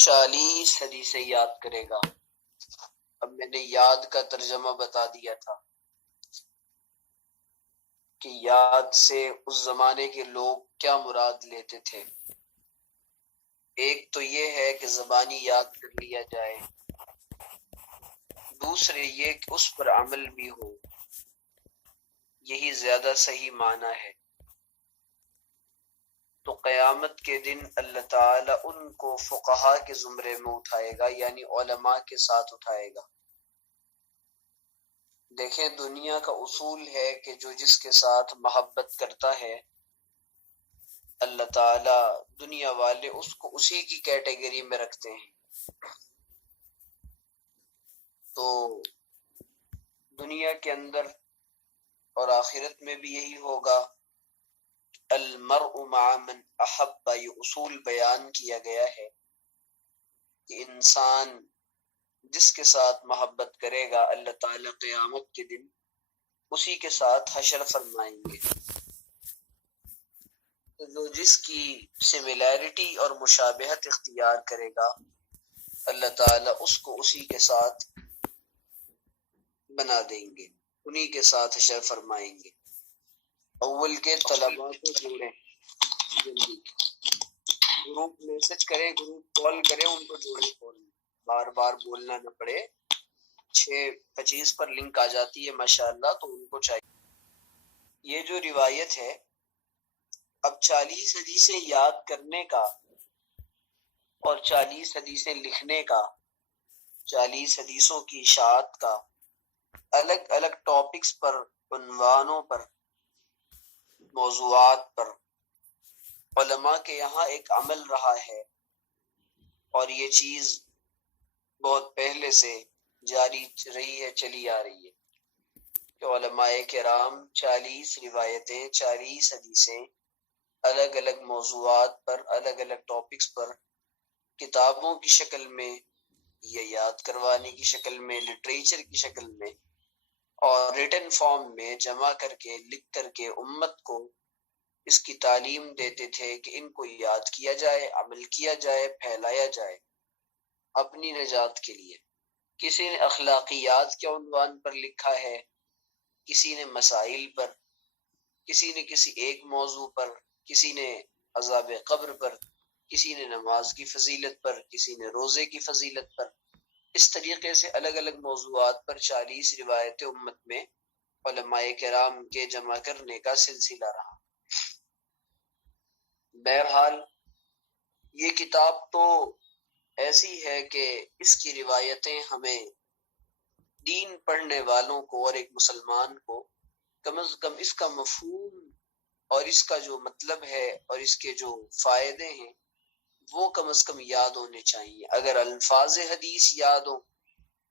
40 حدیثیں یاد کرے گا۔ اب میں نے یاد کا ترجمہ بتا دیا تھا کہ یاد سے اس زمانے کے لوگ کیا مراد لیتے تھے۔ ایک تو یہ ہے کہ زبانی یاد کر لیا جائے، دوسرے یہ کہ اس پر عمل بھی ہو، یہی زیادہ صحیح معنی ہے۔ تو قیامت کے دن اللہ تعالی ان کو فقہا کے زمرے میں اٹھائے گا، یعنی علماء کے ساتھ اٹھائے گا۔ دیکھیں، دنیا کا اصول ہے کہ جو جس کے ساتھ محبت کرتا ہے، اللہ تعالی دنیا والے اس کو اسی کی کیٹیگری میں رکھتے ہیں۔ تو دنیا کے اندر اور آخرت میں بھی یہی ہوگا۔ المرء مع من احب، یہ اصول بیان کیا گیا ہے کہ انسان جس کے ساتھ محبت کرے گا، اللہ تعالی قیامت کے دن اسی کے ساتھ حشر فرمائیں گے۔ تو جو جس کی سملیرٹی اور مشابہت اختیار کرے گا، اللہ تعالی اس کو اسی کے ساتھ بنا دیں گے، انہی کے ساتھ حشر فرمائیں گے۔ اول کے طلباء کو جوڑیں، جلدی گروپ میسج کریں، گروپ کال کریں، ان کو جوڑیں، بار بار بولنا نہ پڑے۔ 6:25 پر لنک آ جاتی ہے ماشاءاللہ، تو ان کو چاہیے۔ یہ جو روایت ہے، اب 40 حدیثیں یاد کرنے کا اور 40 حدیثیں لکھنے کا، 40 حدیثوں کی اشاعت کا، الگ الگ ٹاپکس پر، عنوانوں پر، موضوعات پر علماء کے یہاں ایک عمل رہا ہے، اور یہ چیز بہت پہلے سے جاری رہی ہے، چلی آ رہی ہے کہ علماء کرام 40 روایتیں، 40 حدیثیں الگ الگ موضوعات پر، الگ الگ ٹاپکس پر کتابوں کی شکل میں یا یاد کروانے کی شکل میں، لٹریچر کی شکل میں اور ریٹن فارم میں جمع کر کے، لکھ کر کے امت کو اس کی تعلیم دیتے تھے کہ ان کو یاد کیا جائے، عمل کیا جائے، پھیلایا جائے اپنی نجات کے لیے۔ کسی نے اخلاقیات کے عنوان پر لکھا ہے، کسی نے مسائل پر، کسی نے کسی ایک موضوع پر، کسی نے عذاب قبر پر، کسی نے نماز کی فضیلت پر، کسی نے روزے کی فضیلت پر۔ اس طریقے سے الگ الگ موضوعات پر 40 روایتیں امت میں علماء کرام کے جمع کرنے کا سلسلہ رہا۔ بہرحال یہ کتاب تو ایسی ہے کہ اس کی روایتیں ہمیں دین پڑھنے والوں کو اور ایک مسلمان کو کم از کم اس کا مفہوم اور اس کا جو مطلب ہے اور اس کے جو فائدے ہیں وہ کم از کم یاد ہونے چاہیے۔ اگر الفاظ حدیث یاد ہوں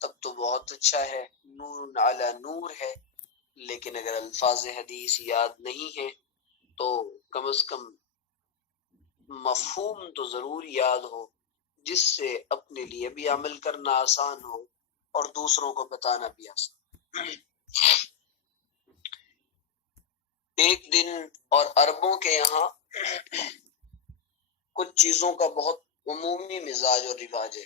تب تو بہت اچھا ہے، نور علی نور ہے، لیکن اگر الفاظ حدیث یاد نہیں ہے تو کم از کم مفہوم تو ضرور یاد ہو، جس سے اپنے لیے بھی عمل کرنا آسان ہو اور دوسروں کو بتانا بھی آسان۔ ایک دن اور عربوں کے یہاں کچھ چیزوں کا بہت عمومی مزاج اور رواج ہے،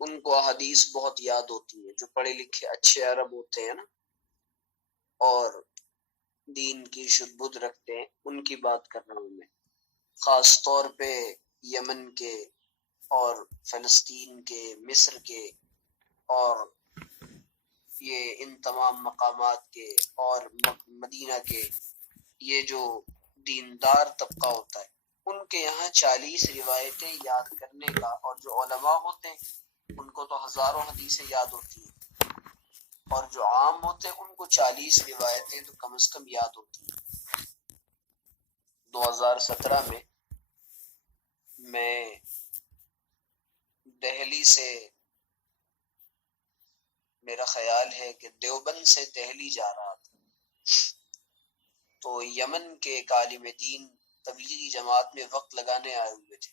ان کو حدیث بہت یاد ہوتی ہے۔ جو پڑھے لکھے اچھے عرب ہوتے ہیں نا اور دین کی شد بدھ رکھتے ہیں، ان کی بات کر رہا ہوں میں، خاص طور پہ یمن کے اور فلسطین کے، مصر کے اور یہ ان تمام مقامات کے اور مدینہ کے، یہ جو دیندار طبقہ ہوتا ہے، ان کے یہاں 40 روایتیں یاد کرنے کا، اور جو علماء ہوتے ہیں ان کو تو ہزاروں حدیثیں یاد ہوتی ہیں، اور جو عام ہوتے ہیں ان کو 40 روایتیں تو کم از کم یاد ہوتی ہیں۔ 2017 میں دہلی سے، میرا خیال ہے کہ دیوبند سے دہلی جا رہا تھا، تو یمن کے ایک عالم دین تبلیغی جماعت میں وقت لگانے آئے ہوئے تھے،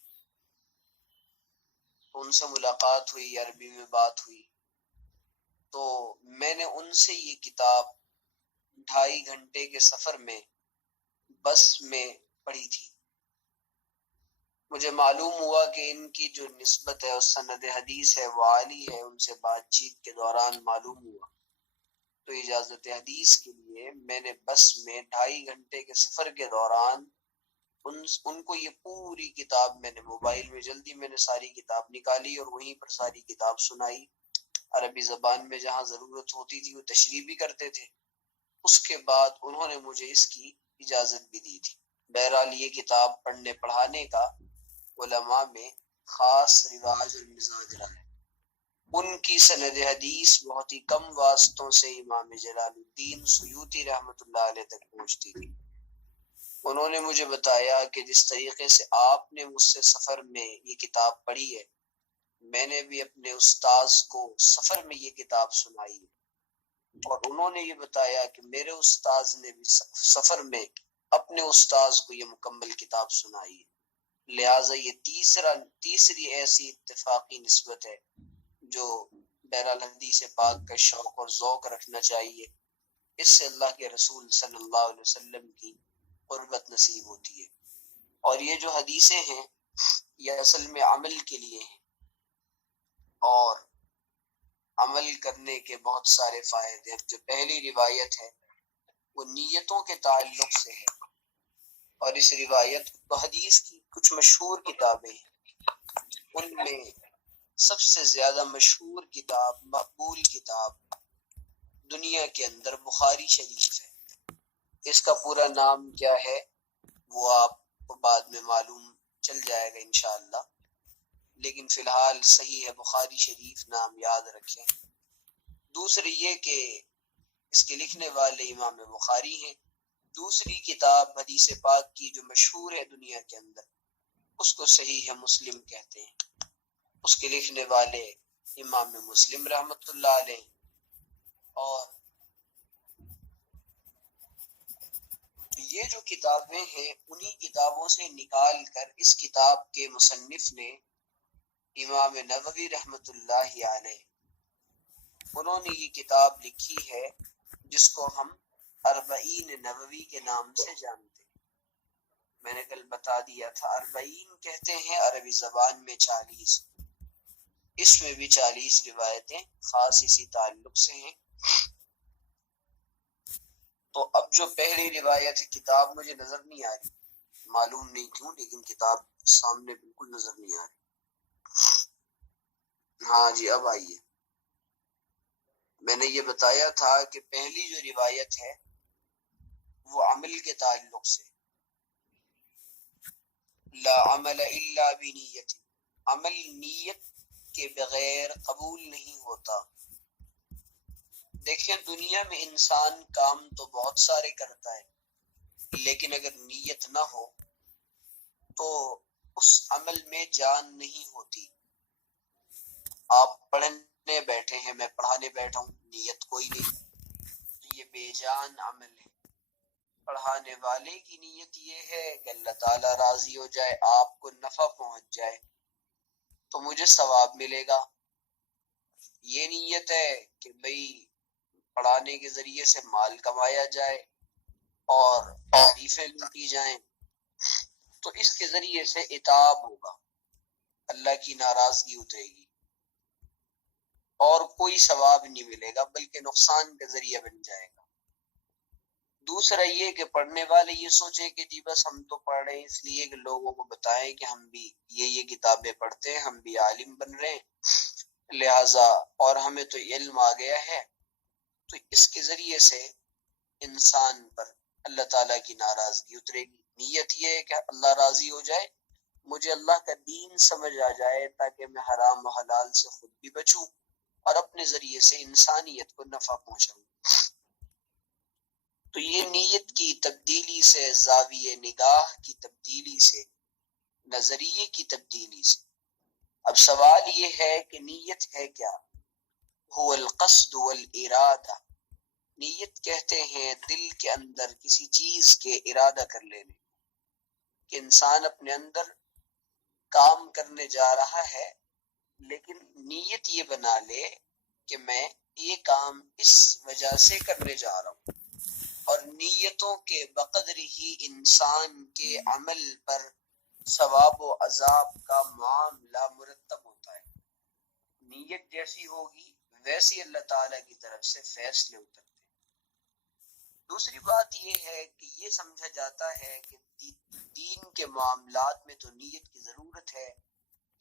تو ان سے ملاقات ہوئی، عربی میں بات ہوئی، تو میں نے ان سے یہ کتاب 2.5 گھنٹے کے سفر میں بس میں پڑھی تھی۔ مجھے معلوم ہوا کہ ان کی جو نسبت ہے اور سند حدیث ہے وہ عالی ہے، ان سے بات چیت کے دوران معلوم ہوا، تو اجازت حدیث کے لیے میں نے بس میں 2.5 گھنٹے کے سفر کے دوران ان کو یہ پوری کتاب میں نے موبائل میں جلدی میں نے ساری کتاب نکالی اور وہیں پر ساری کتاب سنائی۔ عربی زبان میں جہاں ضرورت ہوتی تھی وہ تشریح بھی کرتے تھے۔ اس کے بعد انہوں نے مجھے اس کی اجازت بھی دی تھی۔ بہرحال یہ کتاب پڑھنے پڑھانے کا علماء میں خاص رواج اور مزاج رہا ہے۔ ان کی سند حدیث بہت ہی کم واسطوں سے امام جلال الدین سیوطی رحمۃ اللہ علیہ تک پہنچتی تھی۔ انہوں نے مجھے بتایا کہ جس طریقے سے آپ نے مجھ سے سفر میں یہ کتاب پڑھی ہے، میں نے بھی اپنے استاذ کو سفر میں یہ کتاب سنائی ہے، اور انہوں نے یہ بتایا کہ میرے استاذ نے بھی سفر میں اپنے استاذ کو یہ مکمل کتاب سنائی ہے۔ لہٰذا یہ تیسری ایسی اتفاقی نسبت ہے جو بہرحال حدیث پاک کا شوق اور ذوق رکھنا چاہیے۔ اس سے اللہ کے رسول صلی اللہ علیہ وسلم کی قربت نصیب ہوتی ہے۔ اور یہ جو حدیثیں ہیں یہ اصل میں عمل کے لیے ہیں، اور عمل کرنے کے بہت سارے فائدے ہیں۔ جو پہلی روایت ہے وہ نیتوں کے تعلق سے ہے، اور اس روایت تو حدیث کی کچھ مشہور کتابیں ہیں، ان میں سب سے زیادہ مشہور کتاب، مقبول کتاب دنیا کے اندر بخاری شریف ہے۔ اس کا پورا نام کیا ہے وہ آپ کو بعد میں معلوم چل جائے گا انشاءاللہ، لیکن فی الحال صحیح ہے بخاری شریف نام یاد رکھیں۔ دوسری یہ کہ اس کے لکھنے والے امام بخاری ہیں۔ دوسری کتاب حدیث پاک کی جو مشہور ہے دنیا کے اندر، اس کو صحیح ہے مسلم کہتے ہیں، اس کے لکھنے والے امام مسلم رحمۃ اللہ علیہ۔ اور یہ جو کتابیں ہیں انہی کتابوں سے نکال کر اس کتاب کے مصنف نے امام نووی رحمۃ اللہ علیہ، انہوں نے یہ کتاب لکھی ہے جس کو ہم اربعین نووی کے نام سے جانتے ہیں۔ میں نے کل بتا دیا تھا اربعین کہتے ہیں عربی زبان میں 40، اس میں بھی 40 روایتیں خاص اسی تعلق سے ہیں۔ تو اب جو پہلی روایت ہے، کتاب مجھے نظر نہیں آ رہی، معلوم نہیں کیوں، لیکن کتاب سامنے بالکل نظر نہیں آ رہی۔ ہاں جی اب آئیے۔ میں نے یہ بتایا تھا کہ پہلی جو روایت ہے وہ عمل کے تعلق سے، لا عمل الا بنیت، عمل نیت کے بغیر قبول نہیں ہوتا۔ دیکھیں دنیا میں انسان کام تو بہت سارے کرتا ہے، لیکن اگر نیت نہ ہو تو اس عمل میں جان نہیں ہوتی۔ آپ پڑھنے بیٹھے ہیں، میں پڑھانے بیٹھا ہوں، نیت کوئی نہیں، یہ بے جان عمل ہے۔ پڑھانے والے کی نیت یہ ہے کہ اللہ تعالیٰ راضی ہو جائے، آپ کو نفع پہنچ جائے تو مجھے ثواب ملے گا۔ یہ نیت ہے کہ بھئی پڑھانے کے ذریعے سے مال کمایا جائے اور تعریفیں لوٹی جائیں، تو اس کے ذریعے سے عتاب ہوگا، اللہ کی ناراضگی اترے گی اور کوئی ثواب نہیں ملے گا بلکہ نقصان کا ذریعہ بن جائے گا۔ دوسرا یہ کہ پڑھنے والے یہ سوچے کہ جی بس ہم تو پڑھ رہے ہیں اس لیے کہ لوگوں کو بتائیں کہ ہم بھی یہ کتابیں پڑھتے ہیں، ہم بھی عالم بن رہے ہیں، لہٰذا اور ہمیں تو علم آ گیا ہے، تو اس کے ذریعے سے انسان پر اللہ تعالیٰ کی ناراضگی اترے گی۔ نیت یہ ہے کہ اللہ راضی ہو جائے، مجھے اللہ کا دین سمجھ آ جائے تاکہ میں حرام و حلال سے خود بھی بچوں اور اپنے ذریعے سے انسانیت کو نفع پہنچاؤں۔ تو یہ نیت کی تبدیلی سے، زاویہ نگاہ کی تبدیلی سے، نظریے کی تبدیلی سے۔ اب سوال یہ ہے کہ نیت ہے کیا؟ هو القصد والارادہ، نیت کہتے ہیں دل کے اندر کسی چیز کے ارادہ کر لینے، کہ انسان اپنے اندر کام کرنے جا رہا ہے لیکن نیت یہ بنا لے کہ میں یہ کام اس وجہ سے کرنے جا رہا ہوں، اور نیتوں کے بقدر ہی انسان کے عمل پر ثواب و عذاب کا معاملہ مرتب ہوتا ہے. نیت جیسی ہوگی ویسی اللہ تعالیٰ کی طرف سے فیصلے اترتے ہیں. دوسری بات یہ ہے کہ یہ سمجھا جاتا ہے کہ دین کے معاملات میں تو نیت کی ضرورت ہے،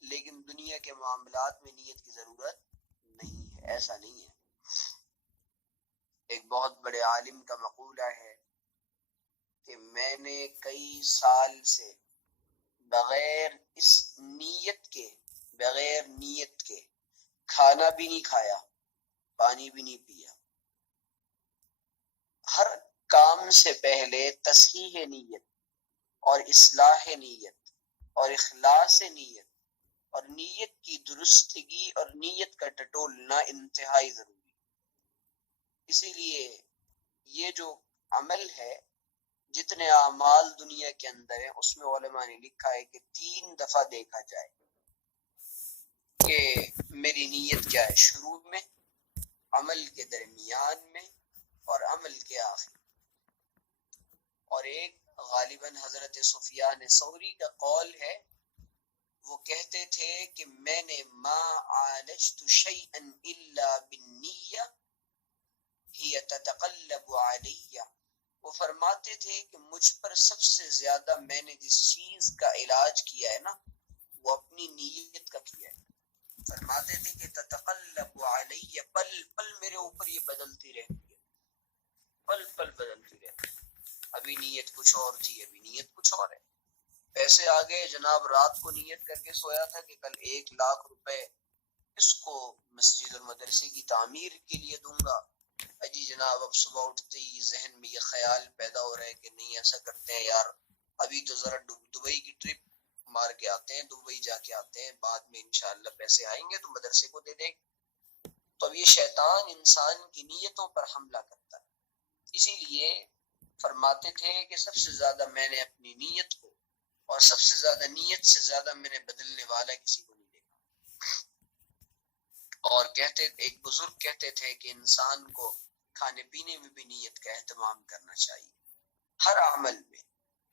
لیکن دنیا کے معاملات میں نیت کی ضرورت نہیں ہے. ایسا نہیں ہے. ایک بہت بڑے عالم کا مقولہ ہے کہ میں نے کئی سال سے بغیر نیت کے کھانا بھی نہیں کھایا، پانی بھی نہیں پیا. ہر کام سے پہلے تصحیح نیت اور اصلاح نیت اور اخلاص نیت اور نیت کی درستگی اور نیت کا ٹٹولنا انتہائی ضروری. اسی لیے یہ جو عمل ہے، جتنے اعمال دنیا کے اندر ہیں، اس میں علماء نے لکھا ہے کہ 3 دفعہ دیکھا جائے کہ میری نیت کیا ہے، شروع میں، عمل کے درمیان میں اور عمل کے آخر. اور ایک غالباً حضرت سفیان ثوری کا قول ہے، وہ کہتے تھے کہ میں نے ما عالجت شیئا الا بالنیہ ہی تتقلب علی. وہ فرماتے تھے کہ مجھ پر سب سے زیادہ میں نے جس چیز کا علاج کیا ہے نا، وہ اپنی نیت کا کیا ہے. فرماتے تھے کہ تتقلب علی، پل پل میرے اوپر یہ بدلتی رہتی ہے، پل پل بدلتی رہتی ہے. ابھی نیت کچھ اور تھی، ابھی نیت کچھ اور ہے. پیسے آ گئے جناب، رات کو نیت کر کے سویا تھا کہ کل 1,00,000 روپے اس کو مسجد اور مدرسے کی تعمیر کے لیے دوں گا. اجی جناب، اب صبح اٹھتے ہی ذہن میں یہ خیال پیدا ہو رہا ہے کہ نہیں، ایسا کرتے ہیں یار، ابھی تو ذرا دبئی کی ٹرپ مار کے آتے ہیں، دبئی جا کے آتے ہیں، بعد میں انشاءاللہ پیسے آئیں گے تو مدرسے کو دے دیں. تو اب یہ شیطان انسان کی نیتوں پر حملہ کرتا ہے. اسی لیے فرماتے تھے کہ سب سے زیادہ میں نے اپنی نیت کو، اور سب سے زیادہ نیت سے زیادہ میں نے بدلنے والا کسی کو نہیں دیکھا. اور ایک بزرگ کہتے تھے کہ انسان کو کھانے پینے میں بھی نیت کا اہتمام کرنا چاہیے، ہر عمل میں.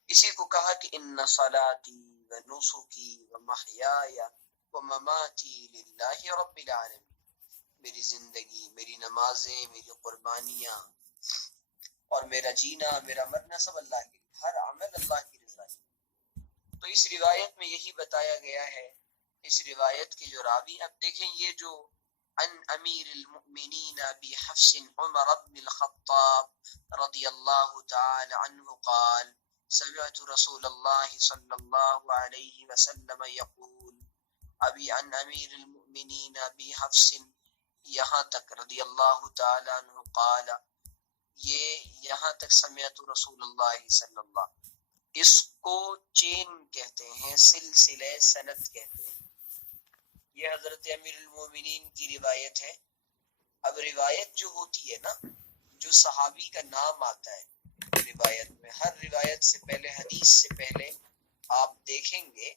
اسی کو کہا کہ ان صلاتی و نسکی و محیای و مماتی للہ رب العالمین. میری زندگی، میری نمازیں، میری قربانیاں اور میرا جینا، میرا مرنا سب اللہ کے لیے، ہر عمل اللہ کی رضا ہے. تو اس روایت میں یہی بتایا گیا ہے. اس روایت کے جو راوی، اب دیکھیں، یہ جو عن امیر المؤمنین ابی حفص عمر بن الخطاب رضی اللہ تعالی عنہ قال سمعت رسول اللہ صلی اللہ علیہ وسلم یقول. ابھی عن امیر المؤمنین ابی حفص یہاں تک رضی اللہ تعالی عنہ قال، یہ یہاں تک سمعت رسول اللہ صلی اللہ، اس کو چین کہتے ہیں، سلسلہ سند کہتے ہیں. یہ حضرت امیر المومنین کی روایت ہے. اب روایت جو ہوتی ہے نا، جو صحابی کا نام آتا ہے روایت میں، ہر روایت سے پہلے، حدیث سے پہلے آپ دیکھیں گے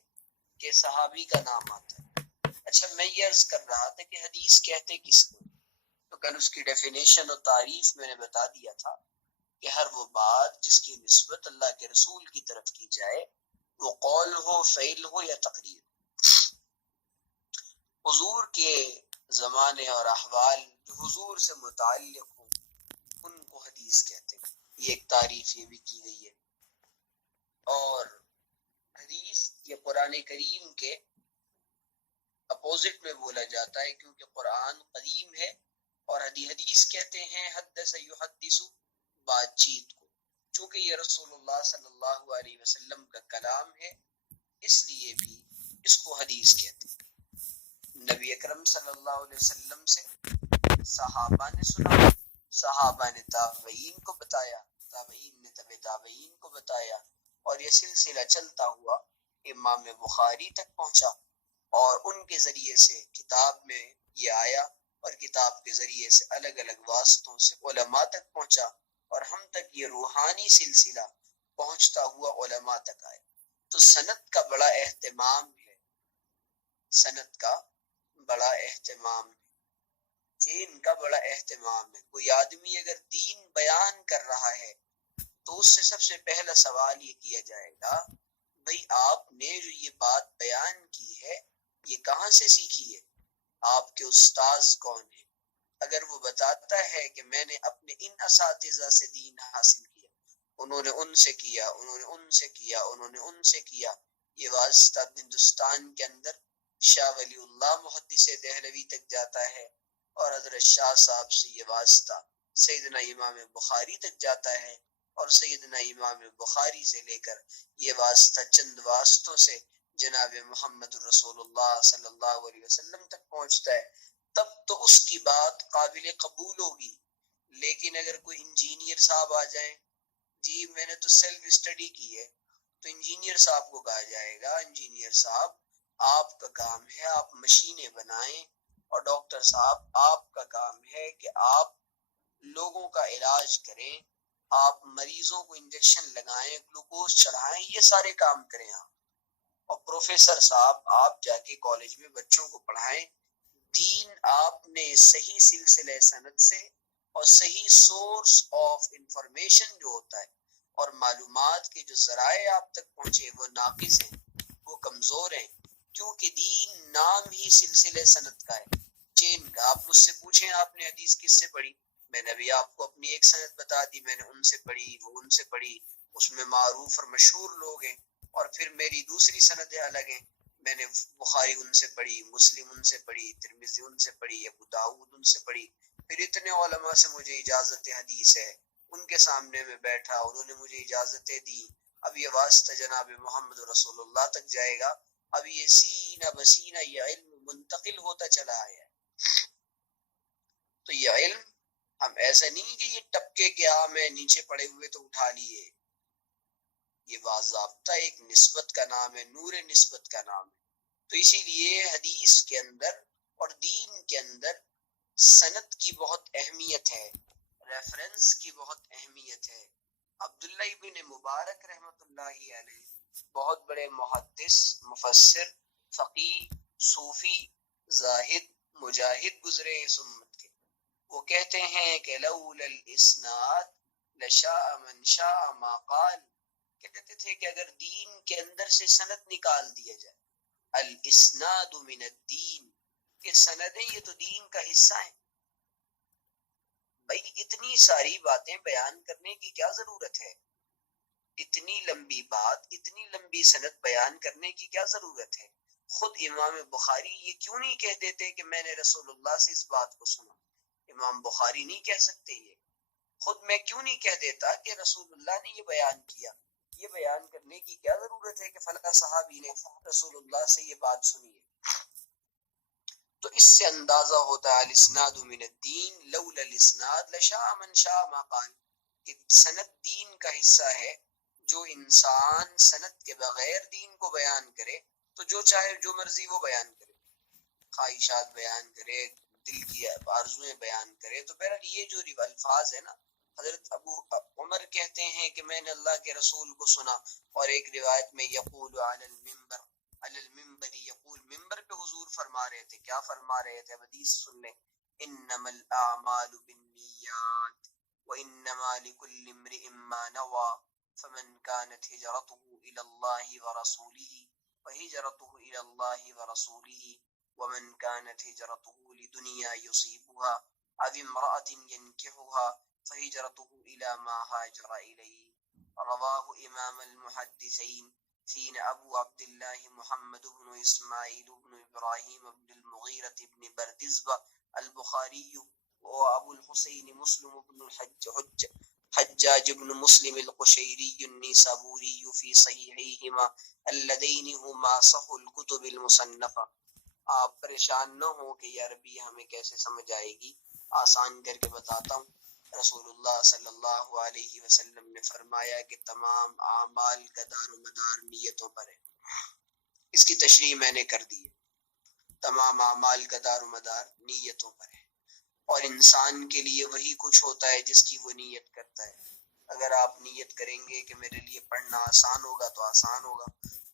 کہ صحابی کا نام آتا ہے. اچھا، میں یہ عرض کر رہا تھا کہ حدیث کہتے کس کو، تو کل اس کی ڈیفینیشن اور تعریف میں نے بتا دیا تھا کہ ہر وہ بات جس کی نسبت اللہ کے رسول کی طرف کی جائے، وہ قول ہو، فعل ہو یا تقریر. حضور کے زمانے اور احوال جو حضور سے متعلق ہوں، ان کو حدیث کہتے ہیں. یہ ایک تعریف یہ بھی کی گئی ہے. اور حدیث یہ قرآن کریم کے اپوزٹ میں بولا جاتا ہے، کیونکہ قرآن قدیم ہے، اور حدیث کہتے ہیں حدث یحدث، بات چیت کو. چونکہ یہ رسول اللہ صلی اللہ علیہ وسلم کا کلام ہے، اس لیے بھی اس کو حدیث کہتے ہیں. نبی اکرم صلی اللہ علیہ وسلم سے صحابہ نے سنا، صحابہ نے تابعین کو بتایا، تابعین نے تبع تابعین کو بتایا، اور یہ سلسلہ چلتا ہوا امام بخاری تک پہنچا، اور ان کے ذریعے سے کتاب میں یہ آیا، اور کتاب کے ذریعے سے الگ الگ واسطوں سے علماء تک پہنچا، اور ہم تک یہ روحانی سلسلہ پہنچتا ہوا علماء تک آئے. تو سند کا بڑا اہتمام ہے، سند کا بڑا اہتمام ہے، چین کا بڑا اہتمام ہے. کوئی آدمی اگر دین بیان کر رہا ہے تو اس سے سب سے پہلا سوال یہ کیا جائے گا بھئی آپ نے جو یہ بات بیان کی ہے یہ کہاں سے سیکھی ہے، آپ کے استاذ کون ہیں؟ اگر وہ بتاتا ہے کہ میں نے اپنے ان اساتذہ سے دین حاصل کیا، انہوں نے ان سے کیا، انہوں نے ان سے کیا، انہوں نے ان سے کیا، یہ واسطہ ہندوستان کے اندر شاہ ولی اللہ محدث دہلوی تک جاتا ہے، اور حضرت شاہ صاحب سے یہ واسطہ سیدنا امام بخاری تک جاتا ہے، اور سیدنا امام بخاری سے لے کر یہ واسطہ چند واسطوں سے جناب محمد رسول اللہ صلی اللہ علیہ وسلم تک پہنچتا ہے، تب تو اس کی بات قابل قبول ہوگی۔ لیکن اگر کوئی انجینئر صاحب آ جائیں، جی میں نے تو سیلف اسٹڈی کی ہے، تو انجینئر صاحب کو کہا جائے گا انجینئر صاحب آپ کا کام ہے آپ مشینیں بنائیں، اور ڈاکٹر صاحب آپ کا کام ہے کہ آپ لوگوں کا علاج کریں، آپ مریضوں کو انجیکشن لگائیں، گلوکوز چڑھائیں، یہ سارے کام کریں آپ، اور پروفیسر صاحب آپ جا کے کالج میں بچوں کو پڑھائیں۔ دین آپ نے صحیح سلسلہ سند سے اور صحیح سورس آف انفارمیشن جو ہوتا ہے اور معلومات کے جو ذرائع آپ تک پہنچے وہ ناقص ہیں، وہ کمزور ہیں، کیونکہ دین نام ہی سلسلہ سند کا ہے، چین کا۔ آپ مجھ سے پوچھیں آپ نے حدیث کس سے پڑھی، میں نے بھی آپ کو اپنی ایک سند بتا دی، میں نے ان سے پڑھی، وہ ان سے پڑھی، اس میں معروف اور مشہور لوگ ہیں، اور پھر میری دوسری سندیں الگ ہیں، میں نے بخاری ان سے پڑھی، مسلم ان سے پڑھی، ترمذی ان سے پڑھی، ابو داؤد ان سے پڑھی، پھر اتنے علماء سے مجھے اجازت حدیث ہے، ان کے سامنے میں بیٹھا، انہوں نے مجھے اجازتیں دی، اب یہ واسطہ جناب محمد رسول اللہ تک جائے گا، اب یہ سینہ بسینہ یہ علم منتقل ہوتا چلا آیا۔ تو یہ علم ہم ایسا نہیں کہ یہ ٹپکے کے عام ہے نیچے پڑے ہوئے تو اٹھا لیے، یہ باضابطہ ایک نسبت کا نام ہے، نور نسبت کا نام ہے۔ تو اسی لیے حدیث کے اندر اور دین کے اندر سند کی بہت اہمیت ہے، ریفرنس کی بہت اہمیت ہے۔ عبداللہ ابن مبارک رحمۃ اللہ علیہ بہت بڑے محدث، مفسر، فقی، صوفی، زاہد، مجاہد گزرے اس امت کے، وہ کہتے ہیں کہ لولا الاسناد لشاء من شاء ما قال، کہتے تھے کہ اگر دین کے اندر سے سند نکال دیا جائے، الاسناد من الدین، کہ سندیں یہ تو دین کا حصہ ہیں، بھائی اتنی ساری باتیں بیان کرنے کی کیا ضرورت ہے، اتنی لمبی بات، اتنی لمبی سند بیان کرنے کی کیا ضرورت ہے؟ خود امام بخاری یہ کیوں نہیں کہہ دیتے کہ میں نے رسول اللہ سے اس بات کو سنا؟ امام بخاری نہیں کہہ سکتے یہ؟ خود میں کیوں نہیں کہہ دیتا کہ رسول اللہ نے یہ بیان کیا؟ یہ بیان کرنے کی کیا ضرورت ہے کہ فلاں صحابی نے رسول اللہ سے یہ بات سنی ہے؟ تو اس سے اندازہ ہوتا ہے الاسناد من الدین لولا الاسناد لشاء من شاء ما قال، کہ سند دین کا حصہ ہے، جو انسان سند کے بغیر دین کو بیان کرے تو جو چاہے جو مرضی وہ بیان کرے، خواہشات بیان کرے، دل کی آرزویں بیان کرے، تو بہرحال یہ جو الفاظ ہے نا، حضرت ابو عمر کہتے ہیں کہ میں نے اللہ کے رسول کو سنا، اور ایک روایت میں یقول علی المنبر یقول، ممبر پہ حضور فرما رہے تھے، کیا فرما رہے تھے؟ حدیث سن لیں، انما الاعمال بالنیات وانما لكل امرئ ما نوى فمن كانت هجرته الى الله ورسوله فهجرته الى الله ورسوله ومن كانت هجرته لدنيا يصيبها أو امرأة ينكحها فهجرته إلى ما هاجر إليه، رواه إمام المحدثين سين أبو عبد الله محمد بن إسماعيل بن إبراهيم بن المغيرة بن بردزبة البخاري، وأبو الحسين مسلم بن حجاج بن مسلم القشيري النيسابوري في صحيحيهما اللذين هما صح الكتب المصنفة۔ آپ پریشان نہ ہو کہ یہ عربی ہمیں کیسے سمجھ آئے گی، آسان کر کے بتاتا ہوں۔ رسول اللہ صلی اللہ علیہ وسلم نے فرمایا کہ تمام اعمال کا دار و مدار نیتوں پر ہے، اس کی تشریح میں نے کر دی ہے، تمام اعمال کا دار و مدار نیتوں پر ہے، اور انسان کے لیے وہی کچھ ہوتا ہے جس کی وہ نیت کرتا ہے۔ اگر آپ نیت کریں گے کہ میرے لیے پڑھنا آسان ہوگا تو آسان ہوگا،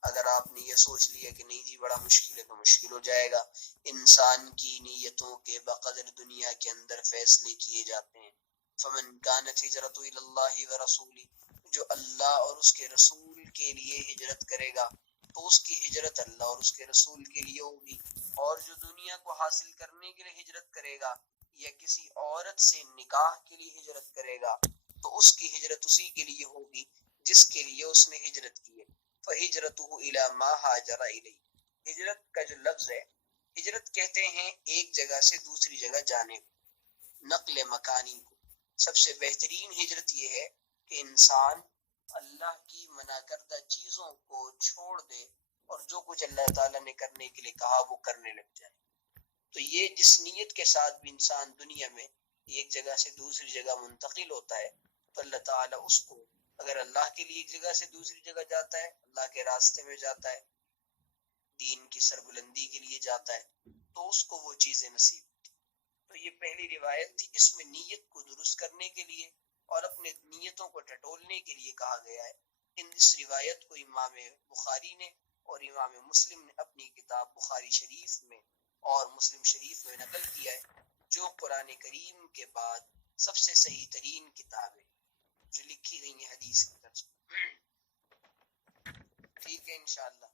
اگر آپ نے یہ سوچ لیا کہ نہیں جی بڑا مشکل ہے تو مشکل ہو جائے گا۔ انسان کی نیتوں کے بقدر دنیا کے اندر فیصلے کیے جاتے ہیں۔ فمن کانت ہجرتہ الی اللہ ورسولہ، جو اللہ اور اس کے رسول کے لیے ہجرت کرے گا تو اس کی ہجرت اللہ اور اس کے رسول کے لیے ہوگی، اور جو دنیا کو حاصل کرنے کے لیے ہجرت کرے گا یا کسی عورت سے نکاح کے لیے ہجرت کرے گا تو اس کی ہجرت اسی کے لیے ہوگی جس کے لیے اس نے ہجرت کی ہے۔ فَهِجْرَتُهُ إِلَى مَا هَاجَرَ إِلَيْهِ، ہجرت کا جو لفظ ہے، ہجرت کہتے ہیں ایک جگہ سے دوسری جگہ جانے کو، نقل مکانی کو۔ سب سے بہترین ہجرت یہ ہے کہ انسان اللہ کی منع کردہ چیزوں کو چھوڑ دے اور جو کچھ اللہ تعالیٰ نے کرنے کے لیے کہا وہ کرنے لگ جائے۔ تو یہ جس نیت کے ساتھ بھی انسان دنیا میں ایک جگہ سے دوسری جگہ منتقل ہوتا ہے تو اللہ تعالیٰ اس کو، اگر اللہ کے لیے ایک جگہ سے دوسری جگہ جاتا ہے، اللہ کے راستے میں جاتا ہے، دین کی سربلندی کے لیے جاتا ہے، تو اس کو وہ چیزیں نصیب ہوتی۔ تو یہ پہلی روایت تھی، اس میں نیت کو درست کرنے کے لیے اور اپنے نیتوں کو ٹٹولنے کے لیے کہا گیا ہے۔ اس روایت کو امام بخاری نے اور امام مسلم نے اپنی کتاب بخاری شریف میں اور مسلم شریف میں نقل کیا ہے، جو قرآن کریم کے بعد سب سے صحیح ترین کتاب ہے جو لکھی گئی ہے حدیث کی طرف سے۔ ٹھیک ہے انشاءاللہ۔